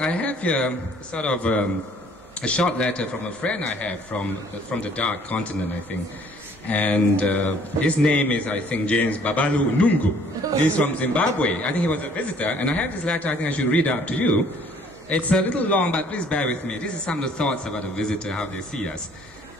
I have here sort of a short letter from a friend I have from the dark continent, I think. And his name is, I think, James Babalu Nungu. He's from Zimbabwe. I think he was a visitor. And I have this letter I think I should read out to you. It's a little long, but please bear with me. This is some of the thoughts about a visitor, how they see us.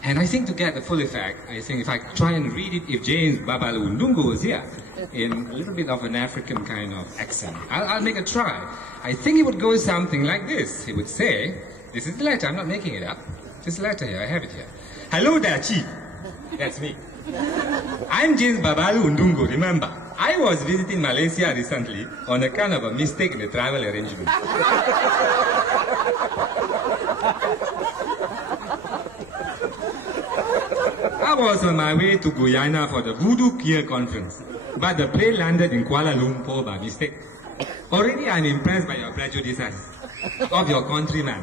And I think to get the full effect, I think if I try and read it, if James Babalu Nungu was here, in a little bit of an African kind of accent, I'll make a try. I think it would go something like this. He would say, this is the letter, I'm not making it up. This letter here, I have it here. Hello there, Chief. That's me. I'm James Babalu Ndungu, remember. I was visiting Malaysia recently on account of a mistake in the travel arrangement. I was on my way to Guyana for the Voodoo Queer Conference, but the plane landed in Kuala Lumpur by mistake. Already I'm impressed by your prejudices of your countrymen.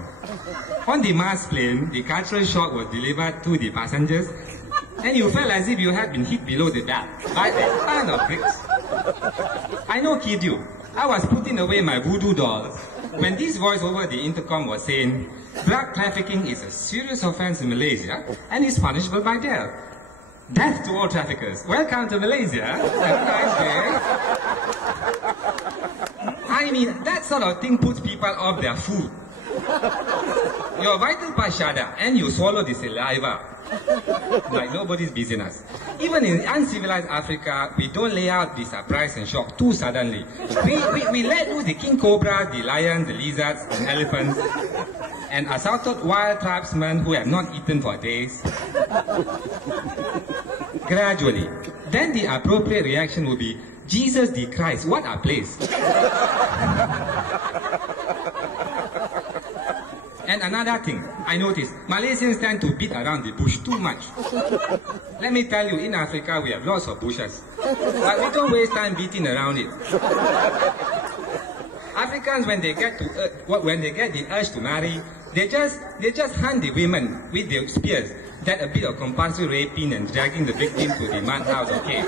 On the Mars plane, the cultural shock was delivered to the passengers, and you felt as if you had been hit below the belt by a ton of bricks. I no kid you, I was putting away my voodoo dolls when this voice over the intercom was saying, drug trafficking is a serious offense in Malaysia and is punishable by death. Death to all traffickers. Welcome to Malaysia. Have a nice day. I mean, that sort of thing puts people off their food. Your vital parts shudder and you swallow the saliva like nobody's business. Even in uncivilized Africa, we don't lay out the surprise and shock too suddenly. We let loose the king cobras, the lions, the lizards, and elephants, and assaulted wild tribesmen who have not eaten for days. Gradually, then the appropriate reaction will be, Jesus the Christ, what a place. And another thing, I noticed, Malaysians tend to beat around the bush too much. Let me tell you, in Africa we have lots of bushes, but we don't waste time beating around it. Africans, when they get the urge to marry, they just hunt the women with their spears. That a bit of compulsory raping and dragging the victim to the mud house, okay?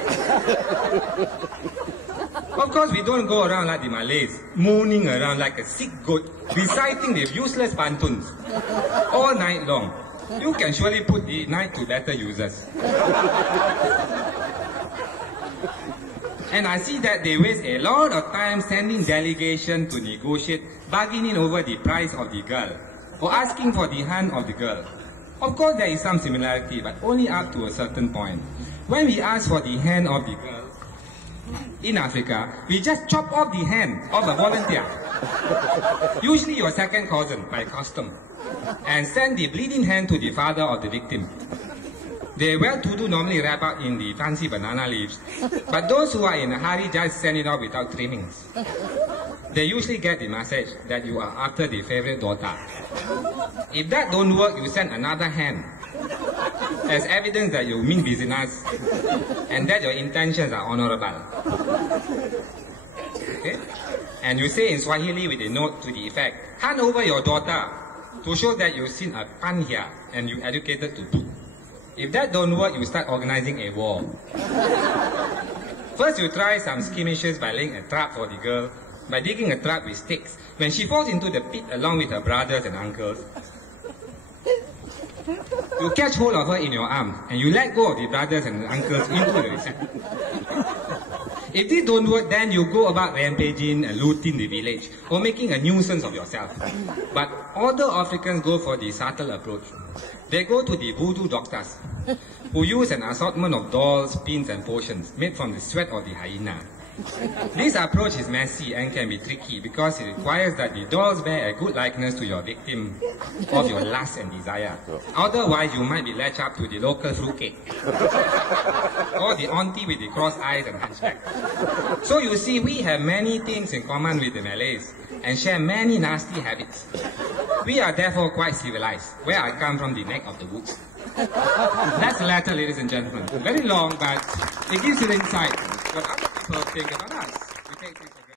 Of course, we don't go around like the Malays, mooning around like a sick goat, reciting the useless pantuns all night long. You can surely put the night to better users. And I see that they waste a lot of time sending delegation to negotiate, bargaining over the price of the girl, or asking for the hand of the girl. Of course, there is some similarity, but only up to a certain point. When we ask for the hand of the girl, in Africa, we just chop off the hand of a volunteer, usually your second cousin by custom, and send the bleeding hand to the father of the victim. The well-to-do normally wrap up in the fancy banana leaves, but those who are in a hurry just send it off without trimmings. They usually get the message that you are after the favorite daughter. If that don't work, you send another hand as evidence that you mean business and that your intentions are honorable. Okay? And you say in Swahili with a note to the effect, hand over your daughter to show that you've seen a pan here and you educated to do. If that don't work, you start organizing a war. First you try some skirmishes by laying a trap for the girl, by digging a trap with sticks. When she falls into the pit along with her brothers and uncles, you catch hold of her in your arms and you let go of the brothers and uncles into the recess. If this don't work, then you go about rampaging and looting the village or making a nuisance of yourself. But other Africans go for the subtle approach. They go to the voodoo doctors who use an assortment of dolls, pins and potions made from the sweat of the hyena. This approach is messy and can be tricky because it requires that the dolls bear a good likeness to your victim of your lust and desire. Otherwise, you might be latched up to the local fruitcake or the auntie with the cross eyes and hunchback. So you see, we have many things in common with the Malays and share many nasty habits. We are therefore quite civilized, where I come from, the neck of the woods. That's the letter, ladies and gentlemen. Very long, but it gives you insight what other people think about us. We take